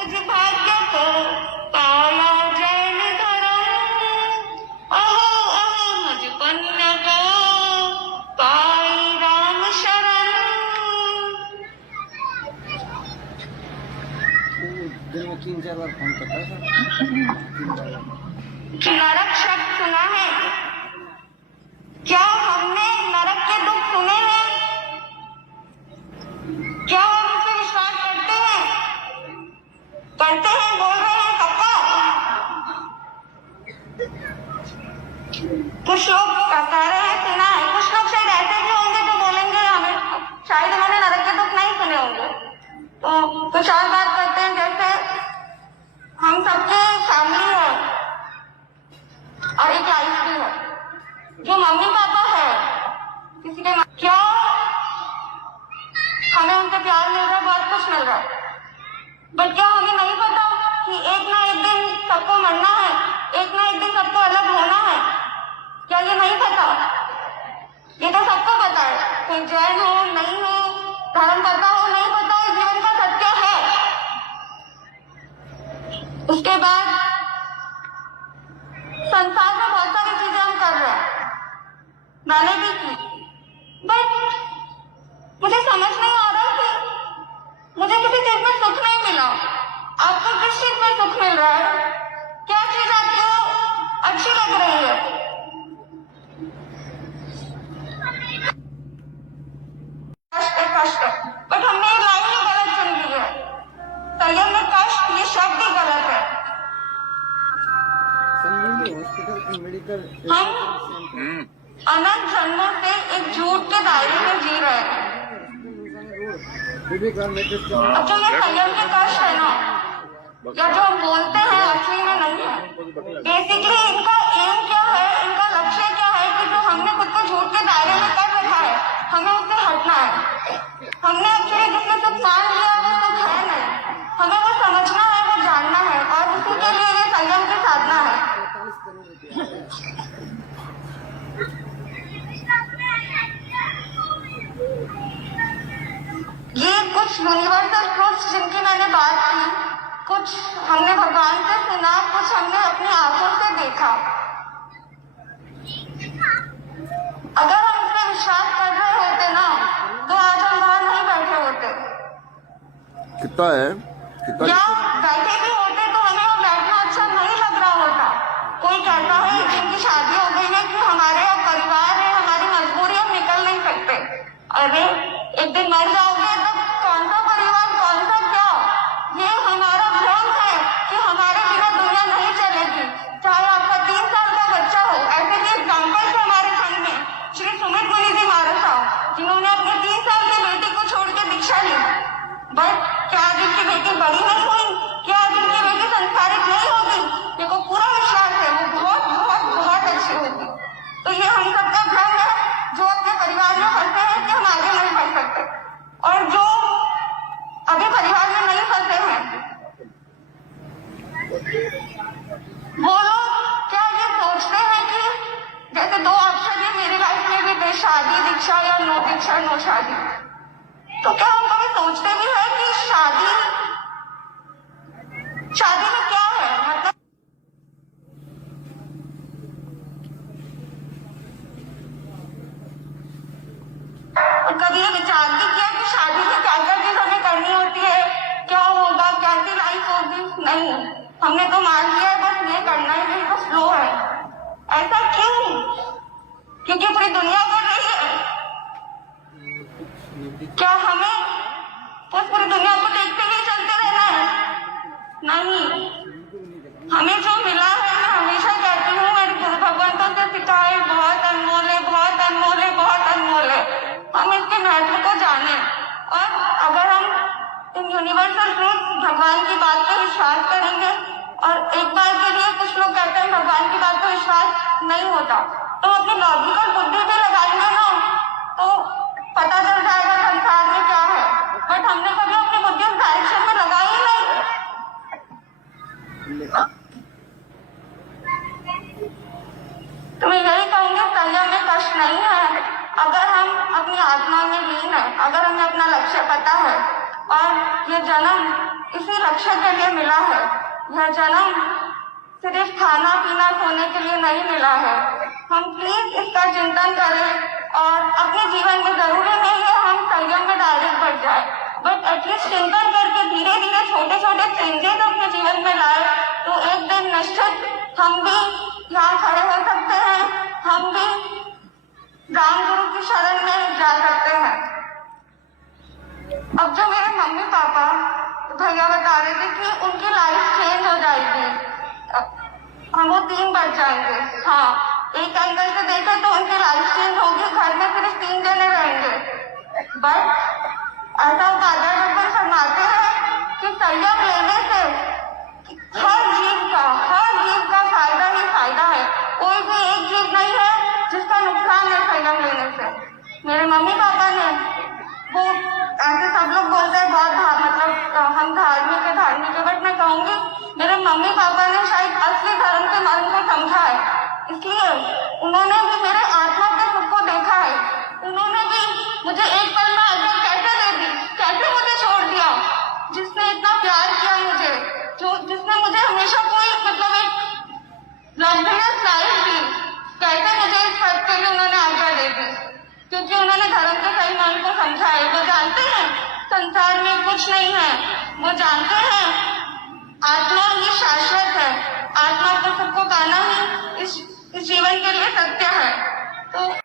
मुझ भाग्य को पाया जैन धर्म, अहो अहो मुझ पुण्य को पाई राम शरण। दिन में 3-4 बार फोन करता है सर। नरक शब्द सुना है? क्या हमने नरक के दुख सुने हैं? क्या हम इस पर विश्वास करते हैं? करते हैं, बोल रहे हैं पक्का? कुछ लोग कह रहे हैं सुना है, कुछ लोग शायद ऐसे भी होंगे जो बोलेंगे हमें शायद उन्होंने नरक के दुख नहीं सुने होंगे। तो कुछ और बात करते हैं, जैसे हम सबके फैमिली है और एक लाइफ भी है। जो मम्मी पापा है किसी के, क्या हमें उनसे प्यार मिल रहा है, बहुत कुछ मिल रहा है, बट क्या हमें नहीं पता कि एक ना एक दिन सबको मरना है, एक ना एक दिन सबको अलग होना है? क्या ये नहीं पता? ये तो सबको पता है, कोई जैन हो नहीं हो, धर्म पता हो नहीं पता, ये जीवन का सत्य है। उसके बाद संसार में बहुत सारी चीजें हम कर रहे हैं, मैंने भी की, बट मुझे समझ नहीं आ रहा कि मुझे किसी चीज में सुख नहीं मिला। आपको किस चीज में सुख मिल रहा है? क्या चीज आपको अच्छी लग रही है? कष्ट, बट हमने ये लाइन ही गलत सुन ली है। संयम में कष्ट, ये शब्द ही गलत है। हॉस्पिटल मेडिकल हम अनंत जन्मों से एक झूठ के दायरे में जी रहे हैं। अब जो ये संयम के कष्ट है ना, या जो हम बोलते हैं असली में नहीं है। बेसिकली इनका एम क्या है, इनका लक्ष्य क्या है कि जो हमने खुद को झूठ के दायरे में कर रखा है, हमें उससे हटना है। हमने एक्चुअली जिसमें सुख मान लिया वो सुख है नहीं, हमें वो समझना है, वो जानना है, और उसी के लिए ये संयम की साधना है। ये कुछ यूनिवर्सल ट्रुथ्स जिनकी मैंने बात की, कुछ हमने भगवान से सुना, कुछ हमने अपनी आंखों से देखा। अगर हम इस पर विश्वास कर रहे होते ना, तो आज हम वहां नहीं बैठे होते। कितना है? या बैठे भी होते तो हमें वो बैठना अच्छा नहीं लग रहा होता। कोई कहता है जिनकी शादी हो गई है कि हमारे यहाँ परिवार है, हमारी मजबूरी, हम निकल नहीं सकते। अरे एक दिन मर जाओगे तो कौन सा परिवार, कौन सा क्या? ये हमारा भ्रम है कि हमारे बिना दुनिया नहीं चलेगी। चाहे आपका 3 साल का बच्चा हो, ऐसे भी एग्जाम्पल है हमारे संग में, श्री सुमित मुनि जी महाराज साहब, जिन्होंने अपने 3 साल की बेटी को छोड़ के दीक्षा ली। बट क्या आज उनकी बेटी बड़ी नहीं हुई? क्या आज उनकी बेटी संस्कारित नहीं होगी? देखो पूरा विश्वास है वो बहुत बहुत बहुत अच्छी होगी। तो ये हम सबका भ्रम है जो अपने परिवार में फंसे हैं कि हम आगे नहीं बढ़ सकते, और जो अभी परिवार में नहीं फंसे हैं वो लोग क्या ये सोचते हैं कि जैसे 2 ऑप्शन है मेरी लाइफ में भी थे, शादी दीक्षा या नो दीक्षा नो शादी। तो क्या हम कभी सोचते भी है कि शादी में क्या है? मतलब कभी ये विचार भी किया कि शादी में क्या क्या चीज हमें करनी होती है, क्या होगा, कैसी लाइफ होगी? नहीं, हमने तो मान लिया है बस ये करना ही, नहीं तो फ्लो है। ऐसा क्यों? क्योंकि पूरी दुनिया कर रही है। क्या हमें बस पूरी दुनिया को देखते हुए चलते रहना है? नहीं, हमें जो मिला है, मैं हमेशा कहती हूँ मेरे गुरु भगवंतों से सिखाए, बहुत अनमोल है, बहुत अनमोल है, बहुत अनमोल है। हम इसके महत्व को जाने, और अगर हम इन यूनिवर्सल ट्रूथ भगवान की बात पर विश्वास करेंगे, और एक बार के लिए कुछ लोग कहते हैं भगवान की बात पर विश्वास नहीं होता, तो अपनी लॉजिकल बुद्धि भी लगाएंगे ना, तो पता चल जाएगा संसार में क्या है। बट हमने कभी अपनी बुद्धि उस डायरेक्शन में लगाई ही नहीं। तो मैं यही कहूंगी, संयम में कष्ट नहीं है अगर हम अपनी आत्मा में लीन है, अगर हमें अपना लक्ष्य पता है, और यह जन्म इसी लक्ष्य के लिए मिला है। यह जन्म सिर्फ खाना पीना सोने के लिए नहीं मिला है। हम प्लीज इसका चिंतन करें और अपने जीवन में जरूरी नहीं है हम संयम में डायरेक्ट बढ़ जाए, बट एटलीस्ट चिंतन करके धीरे धीरे छोटे छोटे चेंजेस अपने जीवन में लाए तो एक दिन निश्चित हम भी यहाँ खड़े हो सकते हैं, हम भी राम गुरु की शरण में जा सकते हैं। अब जो मेरे मम्मी पापा भैया बता रहे थे कि उनकी लाइफ चेंज हो जाएगी, हम वो 3 बढ़ जाएंगे। हाँ, एक एंगल से देखें तो उनकी लाइफ चेंज होगी, घर में सिर्फ 3 जने रहेंगे, बट ऐसा बाजा जब फरमाते हैं कि संयम लेने से हर जीव का फायदा ही फायदा है। कोई भी एक जीव नहीं है जिसका नुकसान है संयम लेने से। मेरे मम्मी पापा ने वो ऐसे सब लोग बोलते हैं बहुत मतलब हम धार्मिक है, बट मैं कहूँगी मेरे मम्मी पापा ने शायद असली धर्म के मर्म को समझा है, इसलिए उन्होंने भी मेरे आत्मा के सुख को देखा है। उन्होंने भी मुझे एक पल में आज्ञा कैसे दे दी, कैसे मुझे छोड़ दिया, जिसने इतना प्यार किया मुझे, जिसने मुझे हमेशा कोई मतलब एक लग्जरियस लाइफ दी, कैसे मुझे इस पद के लिए उन्होंने आज्ञा दे दी, क्योंकि उन्होंने धर्म के सही मर्म को समझा है। वो जानते हैं संसार में कुछ नहीं है, वो जानते हैं आत्मा ही शाश्वत है, आत्मा को सबको पाना ही इस जीवन के लिए सत्य है। तो